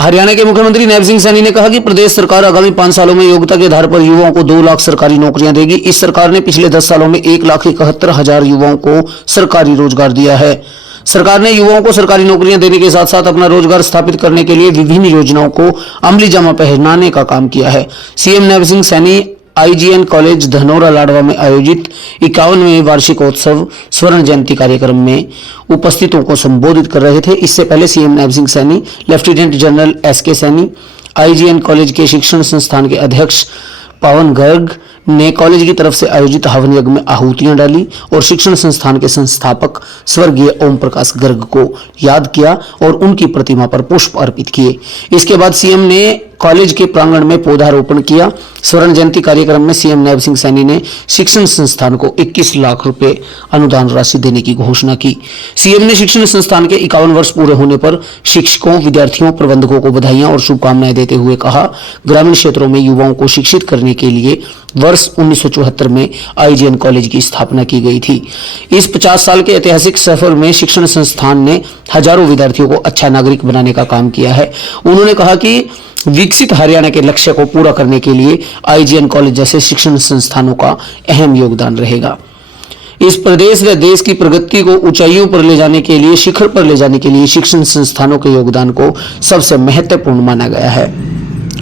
हरियाणा के मुख्यमंत्री नैब सिंह सैनी ने कहा कि प्रदेश सरकार आगामी 5 सालों में योग्यता के आधार पर युवाओं को 2 लाख सरकारी नौकरियां देगी। इस सरकार ने पिछले 10 सालों में 1,71,000 युवाओं को सरकारी रोजगार दिया है। सरकार ने युवाओं को सरकारी नौकरियां देने के साथ साथ अपना रोजगार स्थापित करने के लिए विभिन्न योजनाओं को अमली जामा पहनाने का काम किया है। CM Nayab Singh Saini IGN college Dhanaura Ladwa में आयोजित 51वें वार्षिकोत्सव स्वर्ण जयंती कार्यक्रम में उपस्थितों को संबोधित कर रहे थे। इससे पहले CM Nayab Singh Saini, lieutenant general SK Saini, IGN college के शिक्षण संस्थान के अध्यक्ष पवन गर्ग ने कॉलेज की तरफ से आयोजित हवन यज्ञ में आहुतियां डाली और शिक्षण संस्थान के संस्थापक स्वर्गीय ओम प्रकाश गर्ग को याद किया और उनकी प्रतिमा पर पुष्प अर्पित किए। इसके बाद सीएम ने कॉलेज के प्रांगण में पौधारोपण किया। स्वर्ण जयंती कार्यक्रम में सीएम नैब सिंह सैनी ने शिक्षण संस्थान को 21 लाख रुपए अनुदान राशि देने की घोषणा की। सीएम ने शिक्षण संस्थान के 51 वर्ष पूरे होने पर शिक्षकों, विद्यार्थियों, प्रबंधकों को बधाइयां और शुभकामनाएं देते हुए कहा, ग्रामीण क्षेत्रों में युवाओं को शिक्षित करने के लिए वर्ष 1974 में IGN कॉलेज की स्थापना की गई थी। इस 50 साल के ऐतिहासिक सफर में शिक्षण संस्थान ने हजारों विद्यार्थियों को अच्छा नागरिक बनाने का काम किया है। उन्होंने कहा कि विकसित हरियाणा के लक्ष्य को पूरा करने के लिए IGN कॉलेज जैसे शिक्षण संस्थानों का अहम योगदान रहेगा। इस प्रदेश व देश की प्रगति को ऊंचाइयों पर ले जाने के लिए, शिखर पर ले जाने के लिए शिक्षण संस्थानों के योगदान को सबसे महत्वपूर्ण माना गया है।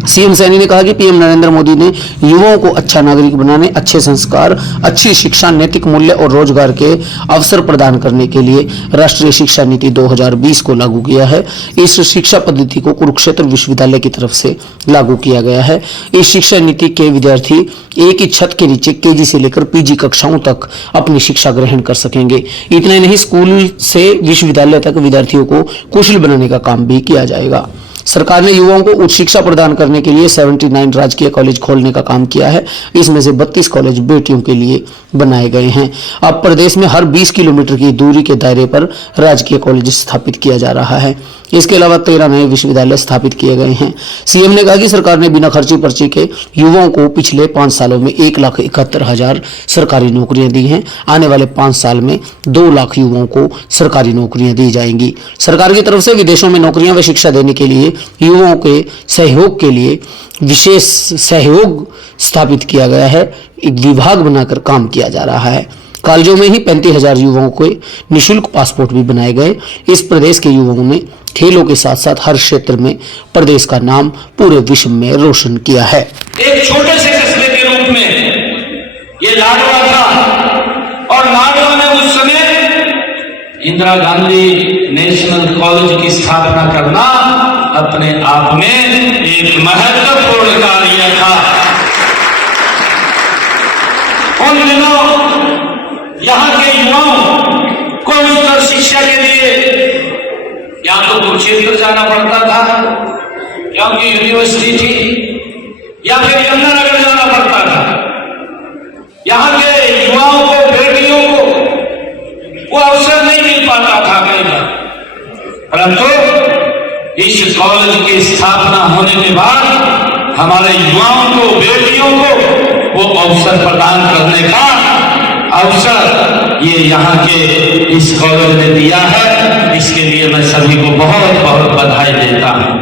सीएम सैनी ने कहा कि पीएम नरेंद्र मोदी ने युवाओं को अच्छा नागरिक बनाने, अच्छे संस्कार, अच्छी शिक्षा, नैतिक मूल्य और रोजगार के अवसर प्रदान करने के लिए राष्ट्रीय शिक्षा नीति 2020 को लागू किया है। इस शिक्षा पद्धति को कुरुक्षेत्र विश्वविद्यालय की तरफ से लागू किया गया है। इस शिक्षा नीति के विद्यार्थी एक ही छत के नीचे KG से लेकर PG कक्षाओं तक अपनी शिक्षा ग्रहण कर सकेंगे। इतना ही नहीं, स्कूल से विश्वविद्यालय तक विद्यार्थियों को कुशल बनाने का काम भी किया जाएगा। सरकार ने युवाओं को उच्च शिक्षा प्रदान करने के लिए 79 राजकीय कॉलेज खोलने का काम किया है। इसमें से 32 कॉलेज बेटियों के लिए बनाए गए हैं। अब प्रदेश में हर 20 किलोमीटर की दूरी के दायरे पर राजकीय कॉलेज स्थापित किया जा रहा है। इसके अलावा 13 नए विश्वविद्यालय स्थापित किए गए हैं। सीएम ने कहा कि सरकार ने बिना खर्ची पर्ची के युवाओं को पिछले 5 सालों में 1,71,000 सरकारी नौकरियां दी हैं। आने वाले 5 साल में 2 लाख युवाओं को सरकारी नौकरियां दी जाएंगी। सरकार की तरफ से विदेशों में नौकरियां व शिक्षा देने के लिए युवाओं के सहयोग के लिए विशेष सहयोग स्थापित किया गया है। एक विभाग बनाकर काम किया जा रहा है। कॉलेजों में ही 35,000 युवाओं को निःशुल्क पासपोर्ट भी बनाए गए। इस प्रदेश के युवाओं ने खेलों के साथ साथ हर क्षेत्र में प्रदेश का नाम पूरे विश्व में रोशन किया है। एक छोटे से कस्बे के रूप में ये लाडवा था और लाडवा में उस समय इंदिरा गांधी नेशनल कॉलेज की स्थापना करना अपने आप में एक महत्वपूर्ण कार्य था। उन दिनों यहाँ के युवाओं को उच्च शिक्षा के लिए या तो कुरुक्षेत्र जाना पड़ता था क्योंकि यूनिवर्सिटी थी, या फिर यमुनानगर जाना पड़ता था। यहाँ के युवाओं को, बेटियों को वो अवसर नहीं मिल पाता था कई बार, परंतु इस कॉलेज की स्थापना होने के बाद हमारे युवाओं को, बेटियों को वो अवसर प्रदान करने का अवसर ये यहाँ के इस कॉलेज ने दिया है। इसके लिए मैं सभी को बहुत बहुत बधाई देता हूँ।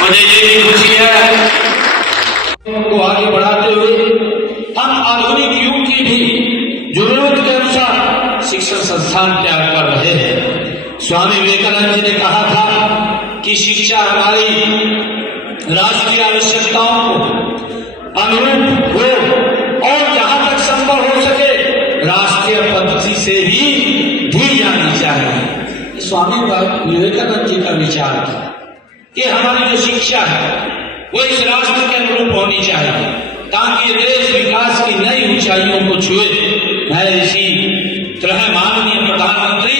मुझे ये भी खुशी है को आगे बढ़ाते हुए हम आधुनिक युग की भी जरूरत के अनुसार शिक्षण संस्थान तैयार कर रहे हैं। स्वामी विवेकानंद जी ने कहा था कि शिक्षा हमारी राष्ट्रीय आवश्यकताओं को अनुरूप हो और जहां तक संभव हो सके राष्ट्रीय पद्धति से ही दी जानी चाहिए। स्वामी विवेकानंद जी का विचार था कि हमारी जो शिक्षा है वो इस राष्ट्र के अनुरूप होनी चाहिए ताकि देश विकास की नई ऊंचाइयों को छुए। मैं इसी तरह माननीय प्रधानमंत्री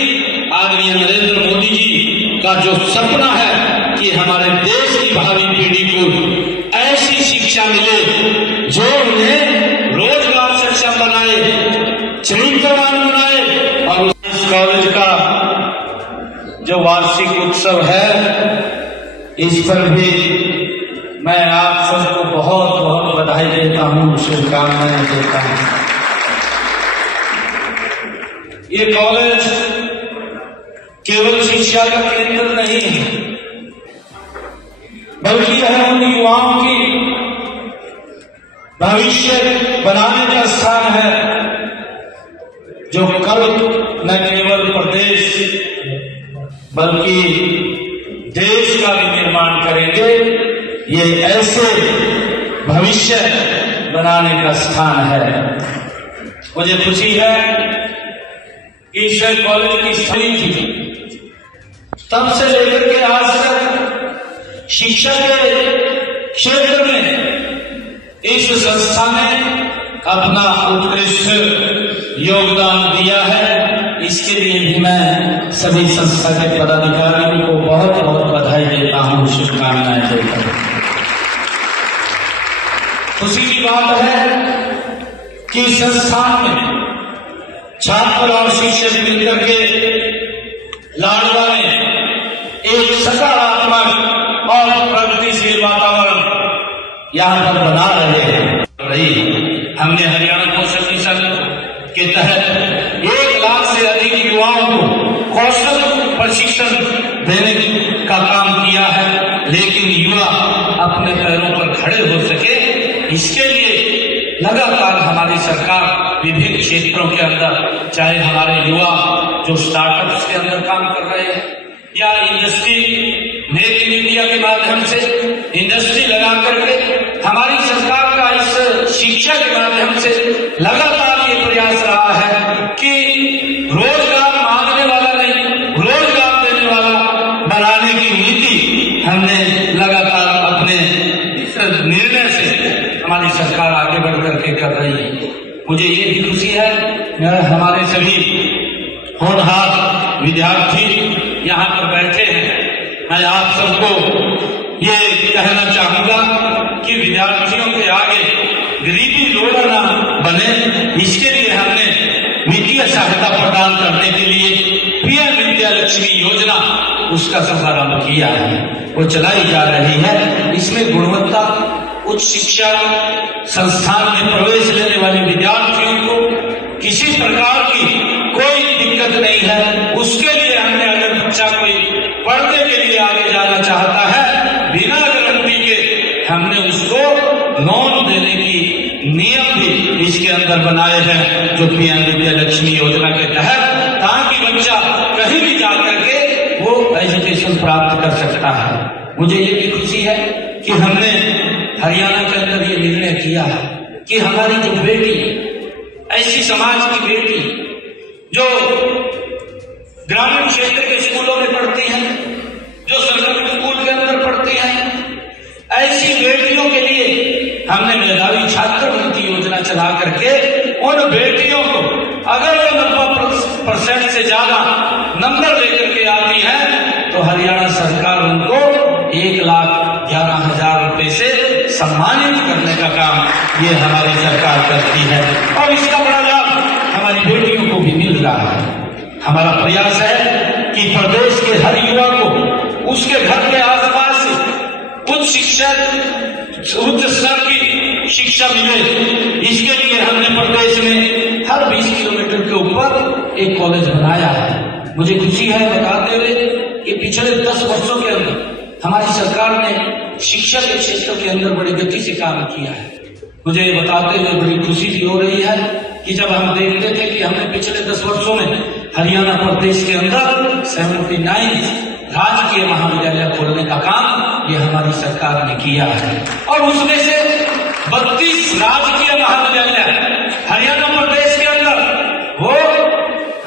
आदरणीय नरेंद्र मोदी जी का जो सपना है कि हमारे देश की भावी पीढ़ी को ऐसी शिक्षा मिले जो उन्हें रोजगार सक्षम बनाए, चरित्रवान बनाए। और इस कॉलेज का जो वार्षिक उत्सव है इस पर भी मैं आप सबको बहुत बहुत बधाई देता हूँ, शुभकामनाएं देता हूँ। ये कॉलेज केवल शिक्षा का केंद्र नहीं है, भविष्य बनाने का स्थान है, जो कल न केवल प्रदेश बल्कि देश का भी निर्माण करेंगे। ये ऐसे भविष्य बनाने का स्थान है। मुझे खुशी है कि इस कॉलेज की स्थापना थी, तब से लेकर के आज तक शिक्षा के क्षेत्र में इस संस्था ने अपना उत्कृष्ट योगदान दिया है। इसके लिए भी मैं सभी संस्था के पदाधिकारियों को बहुत बहुत बधाई देता हूं, शुभकामनाएं देता हूं। खुशी की बात है कि संस्थान में छात्र और शिक्षक मिलकर के लाडवा में एक सकारात्मक और प्रगतिशील वातावरण यहाँ पर बना रहे हैं। हमने हरियाणा कौशल मिशन के तहत 1 लाख से अधिक युवाओं को कौशल प्रशिक्षण देने का काम किया है, लेकिन युवा अपने पैरों पर खड़े हो सके, इसके लिए लगातार हमारी सरकार विभिन्न क्षेत्रों के अंदर, चाहे हमारे युवा जो स्टार्टअप्स के अंदर काम कर रहे हैं या इंडस्ट्री, मेक इन इंडिया के माध्यम से इंडस्ट्री लगा करके हमारी सरकार का इस शिक्षा के माध्यम से लगातार ये प्रयास रहा है कि रोजगार मांगने वाला नहीं, रोजगार देने वाला बनाने की नीति हमने लगातार अपने इस निर्णय से हमारी सरकार आगे बढ़ करके कर रही है। मुझे ये भी खुशी है हमारे सभी होनहार विद्यार्थी यहाँ पर बैठे हैं। मैं आप सबको ये कहना चाहूंगा कि विद्यार्थियों के आगे गरीबी लोड़ा ना बने, इसके लिए हमने वित्तीय सहायता प्रदान करने के लिए पीएम विद्या लक्ष्मी योजना उसका शुभारंभ किया है, वो चलाई जा रही है। इसमें गुणवत्ता उच्च शिक्षा संस्थान में प्रवेश लेने वाले विद्यार्थियों को किसी प्रकार की कोई दिक्कत नहीं है। उसके लिए हमने, अगर बच्चा कोई पढ़ने के लिए आगे जाना चाहता है, बिना गारंटी के हमने उसको लोन देने की नियम भी इसके अंदर बनाए हैं, जो पीएम विद्या लक्ष्मी योजना के तहत, ताकि बच्चा कहीं भी जाकर के वो एजुकेशन प्राप्त कर सकता है। मुझे ये भी खुशी है कि हमने हरियाणा के अंदर ये निर्णय किया है कि हमारी जो बेटी, ऐसी समाज की बेटी जो ग्रामीण क्षेत्र के स्कूलों में पढ़ती हैं, जो सरकारी स्कूल के अंदर पढ़ती हैं, ऐसी बेटियों के लिए हमने मेधावी छात्रवृत्ति योजना चला करके उन बेटियों को, अगर वो 90% से ज्यादा नंबर लेकर के आती है, तो हरियाणा सरकार उनको 1,11,000 रुपए से सम्मानित करने का काम ये हमारी सरकार करती है, और इसका बड़ा लाभ हमारी बेटियों को भी मिल रहा है। हमारा प्रयास है कि प्रदेश के हर युवा को उसके घर के आसपास उच्च शिक्षा, उच्च स्तर की शिक्षा मिले। इसके लिए हमने प्रदेश में हर 20 किलोमीटर के ऊपर एक कॉलेज बनाया है। मुझे खुशी है बताते हुए कि पिछले 10 वर्षों के अंदर हमारी सरकार ने शिक्षा के क्षेत्र के अंदर बड़ी गति से काम किया है। मुझे बताते हुए बड़ी खुशी भी हो रही है कि जब हम देखते थे कि हमने पिछले 10 वर्षों में हरियाणा प्रदेश के अंदर 79 राजकीय महाविद्यालय खोलने का काम ये हमारी सरकार ने किया है, और उसमें से 32 राजकीय महाविद्यालय हरियाणा प्रदेश के अंदर वो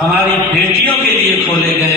हमारी बेटियों के लिए खोले गए